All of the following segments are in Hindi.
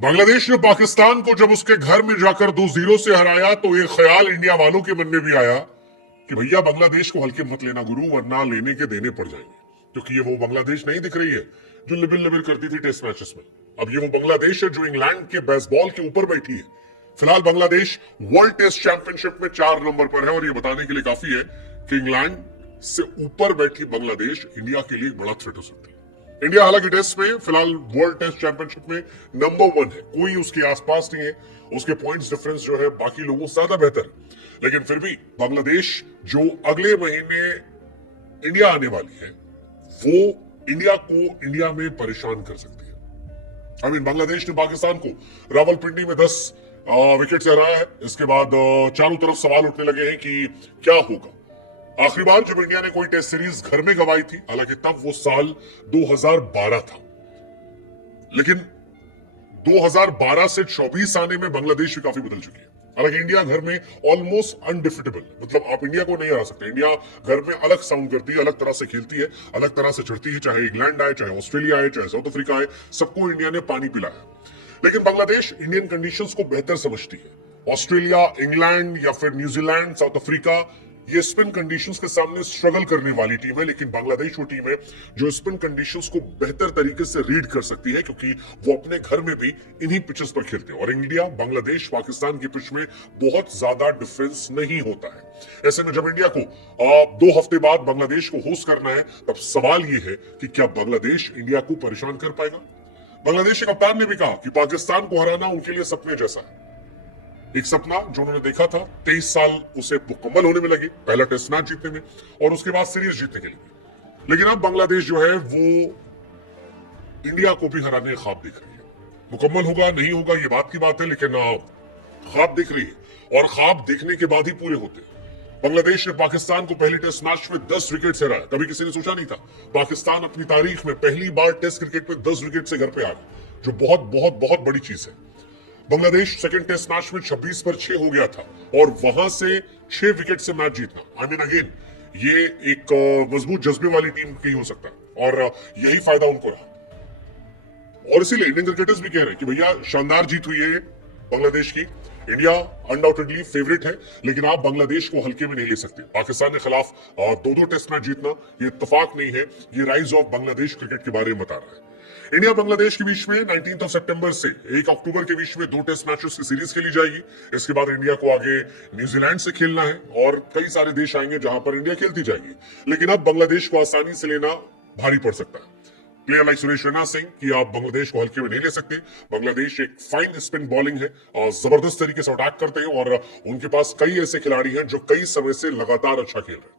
बांग्लादेश ने पाकिस्तान को जब उसके घर में जाकर 2-0 से हराया तो ये ख्याल इंडिया वालों के मन में भी आया कि भैया बांग्लादेश को हल्के मत लेना गुरु, वरना लेने के देने पड़ जाएंगे। क्योंकि ये वो बांग्लादेश नहीं दिख रही है जो लिबिल लिबिल करती थी टेस्ट मैचेस में। अब ये वो बांग्लादेश है जो इंग्लैंड के बेसबॉल के ऊपर बैठी है। फिलहाल बांग्लादेश वर्ल्ड टेस्ट चैंपियनशिप में 4 नंबर पर है और ये बताने के लिए काफी है कि इंग्लैंड से ऊपर बैठी बांग्लादेश इंडिया के लिए एक बड़ा थ्रेट हो सकती है। इंडिया हालांकि टेस्ट में फिलहाल वर्ल्ड टेस्ट चैंपियनशिप में नंबर 1 है, कोई उसके आसपास नहीं है। उसके पॉइंट्स डिफरेंस जो है बाकी लोगों से ज्यादा बेहतर है, लेकिन फिर भी बांग्लादेश जो अगले महीने इंडिया आने वाली है वो इंडिया को इंडिया में परेशान कर सकती है। बांग्लादेश ने पाकिस्तान को रावलपिंडी में 10 विकेट से हराया है। इसके बाद चारों तरफ सवाल उठने लगे हैं कि क्या होगा। आखिरी बार जब इंडिया ने कोई टेस्ट सीरीज घर में गंवाई थी, हालांकि तब वो साल 2012 था, लेकिन 2012 से 24 आने में बांग्लादेश भी काफी बदल चुकी है। हालांकि इंडिया घर में ऑलमोस्ट अनडिफिटेबल, मतलब आप इंडिया को नहीं हरा सकते। इंडिया घर में अलग साउंड करती है, अलग तरह से खेलती है, अलग तरह से चढ़ती है। चाहे इंग्लैंड आए, चाहे ऑस्ट्रेलिया आए, चाहे साउथ अफ्रीका आए, सबको इंडिया ने पानी पिलाया। लेकिन बांग्लादेश इंडियन कंडीशंस को बेहतर समझती है। ऑस्ट्रेलिया, इंग्लैंड या फिर न्यूजीलैंड, साउथ अफ्रीका, ये स्पिन कंडीशंस के सामने स्ट्रगल करने वाली टीम है। लेकिन बांग्लादेश वो टीम है जो स्पिन कंडीशंस को बेहतर तरीके से रीड कर सकती है, क्योंकि वो अपने घर में भी इन्हीं पिचेस पर खेलते हैं। और इंडिया, बांग्लादेश, पाकिस्तान की पिच में बहुत ज्यादा डिफरेंस नहीं होता है। ऐसे में जब इंडिया को 2 हफ्ते बाद बांग्लादेश को होस्ट करना है, तब सवाल ये है कि क्या बांग्लादेश इंडिया को परेशान कर पाएगा। बांग्लादेश के कप्तान ने भी कहा कि पाकिस्तान को हराना उनके लिए सपने जैसा है। एक सपना जो उन्होंने देखा था, 23 साल उसे मुकम्मल होने में लगे, पहला टेस्ट मैच जीतने में और उसके बाद सीरीज जीतने के लिए। लेकिन अब बांग्लादेश जो है वो इंडिया को भी हराने का ख्वाब देख रही है। मुकम्मल होगा नहीं होगा ये बात की बात है, लेकिन ख्वाब देख रही है और ख्वाब देखने के बाद ही पूरे होते हैं। बांग्लादेश ने पाकिस्तान को पहले टेस्ट मैच में 10 विकेट से हराया। कभी किसी ने सोचा नहीं था पाकिस्तान अपनी तारीख में पहली बार टेस्ट क्रिकेट में 10 विकेट से घर पे आ गया, जो बहुत बहुत बहुत बड़ी चीज है। बांग्लादेश सेकंड टेस्ट मैच में 26 पर 6 हो गया था और वहां से 6 विकेट से मैच जीतना, अगेन ये एक मजबूत जज्बे वाली टीम की हो सकता है और यही फायदा उनको रहा। और इसीलिए इंडियन क्रिकेटर्स भी कह रहे हैं कि भैया शानदार जीत हुई है बांग्लादेश की। इंडिया अनडाउटेडली फेवरेट है, लेकिन आप बांग्लादेश को हल्के में नहीं ले सकते। पाकिस्तान के खिलाफ 2-2 टेस्ट मैच जीतना ये इत्तेफाक नहीं है, ये राइज ऑफ बांग्लादेश क्रिकेट के बारे में बता रहा है। इंडिया बांग्लादेश के बीच में 19 सितंबर से 1 अक्टूबर के बीच में 2 टेस्ट मैचेस की सीरीज खेली जाएगी। इसके बाद इंडिया को आगे न्यूजीलैंड से खेलना है और कई सारे देश आएंगे जहां पर इंडिया खेलती जाएगी। लेकिन अब बांग्लादेश को आसानी से लेना भारी पड़ सकता है। प्लेयर लाइक सुरेश रैना सिंह कि आप बांग्लादेश को हल्के में नहीं ले सकते। बांग्लादेश एक फाइन स्पिन बॉलिंग है और जबरदस्त तरीके से अटैक करते हैं और उनके पास कई ऐसे खिलाड़ी हैं जो कई समय से लगातार अच्छा खेल रहे हैं।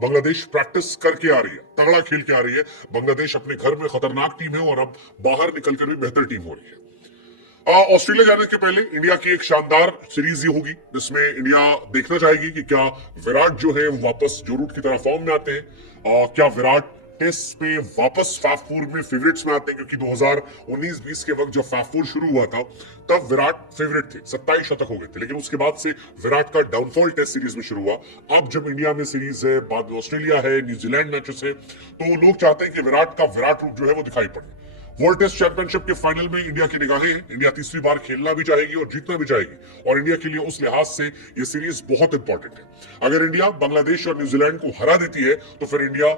बांग्लादेश प्रैक्टिस करके आ रही है, तगड़ा खेल के आ रही है। बांग्लादेश अपने घर में खतरनाक टीम है और अब बाहर निकलकर भी बेहतर टीम हो रही है। ऑस्ट्रेलिया जाने के पहले इंडिया की एक शानदार सीरीज ही होगी, जिसमें इंडिया देखना चाहेगी कि क्या विराट जो है वापस जो रूट की तरह फॉर्म में आते हैं। क्या विराट टेस्ट पे वापस फैफ फोर में फेवरेट्स में आते हैं, क्योंकि 2019-20 के वक्त जब फैफ फोर शुरू हुआ था तब विराट फेवरेट थे, 27 शतक हो गए थे। लेकिन उसके बाद से विराट का डाउनफॉल टेस्ट सीरीज में शुरू हुआ। अब जब इंडिया में सीरीज है, बाद में ऑस्ट्रेलिया है, न्यूजीलैंड मैचेस है, तो लोग चाहते हैं कि विराट का विराट रूप जो है वो दिखाई पड़े। वर्ल्ड टेस्ट चैंपियनशिप के फाइनल में इंडिया की निगाहें हैं। इंडिया तीसरी बार खेलना भी चाहेगी और जीतना भी चाहेगी और इंडिया के लिए उस लिहाज से ये सीरीज बहुत इंपॉर्टेंट है। अगर इंडिया बांग्लादेश और न्यूजीलैंड को हरा देती है तो फिर इंडिया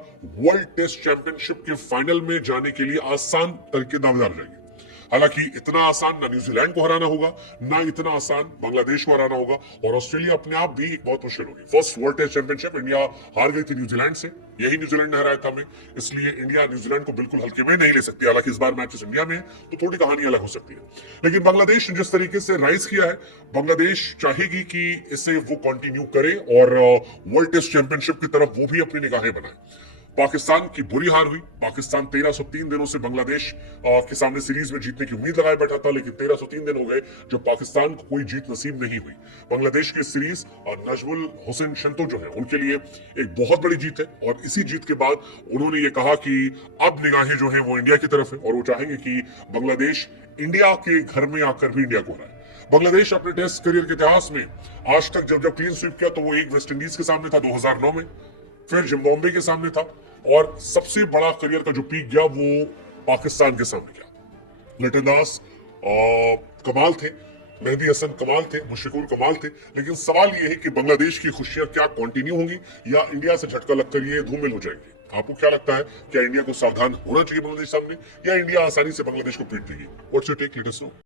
वर्ल्ड टेस्ट चैंपियनशिप के फाइनल में जाने के लिए आसान तरीके दावेदार हो जाएगी। हालांकि इतना आसान ना न्यूजीलैंड को हराना होगा, ना इतना आसान बांग्लादेश को हराना होगा और ऑस्ट्रेलिया अपने आप भी एक बहुत मुश्किल होगी। First world test championship India हार गई थी न्यूजीलैंड से, यही न्यूजीलैंड ने हराया था हमें, इसलिए इंडिया न्यूजीलैंड को बिल्कुल हल्के में नहीं ले सकती। हालांकि इस बार मैचेस इंडिया में है तो थोड़ी कहानी अलग हो सकती है। लेकिन बांग्लादेश ने जिस तरीके से राइज किया है, बांग्लादेश चाहेगी कि इसे वो कंटिन्यू करे और वर्ल्ड टेस्ट चैंपियनशिप की तरफ वो भी अपनी निगाहें बनाए। पाकिस्तान की बुरी हार हुई। पाकिस्तान 1303 दिनों से बांग्लादेश के सामने सीरीज में जीतने की उम्मीद लगाए बैठा था, लेकिन 1303 दिन हो गए जब पाकिस्तान को कोई जीत नसीब नहीं हुई। बांग्लादेश की सीरीज और नजमुल हुसैन शंतो जो है उनके लिए एक बहुत बड़ी जीत है और इसी जीत के बाद उन्होंने ये कहा कि अब निगाहें जो है वो इंडिया की तरफ है और वो चाहेंगे कि बांग्लादेश इंडिया के घर में आकर भी इंडिया को हराए। बांग्लादेश अपने टेस्ट करियर के इतिहास में आज तक जब क्लीन स्वीप किया तो वो एक वेस्ट इंडीज के सामने था 2009 में, फिर जिम्बाब्वे के सामने था और सबसे बड़ा करियर का जो पीक गया वो पाकिस्तान के सामने गया। लिटन दास कमाल थे, मेहदी हसन कमाल थे, मुशफिकुर कमाल थे। लेकिन सवाल ये है कि बांग्लादेश की खुशियां क्या कंटिन्यू होंगी या इंडिया से झटका लगकर ये धूमिल हो जाएंगे? आपको क्या लगता है, क्या इंडिया को सावधान होना चाहिए बांग्लादेश सामने, या इंडिया आसानी से बांग्लादेश को पीट देगी? What's your take? Let us no.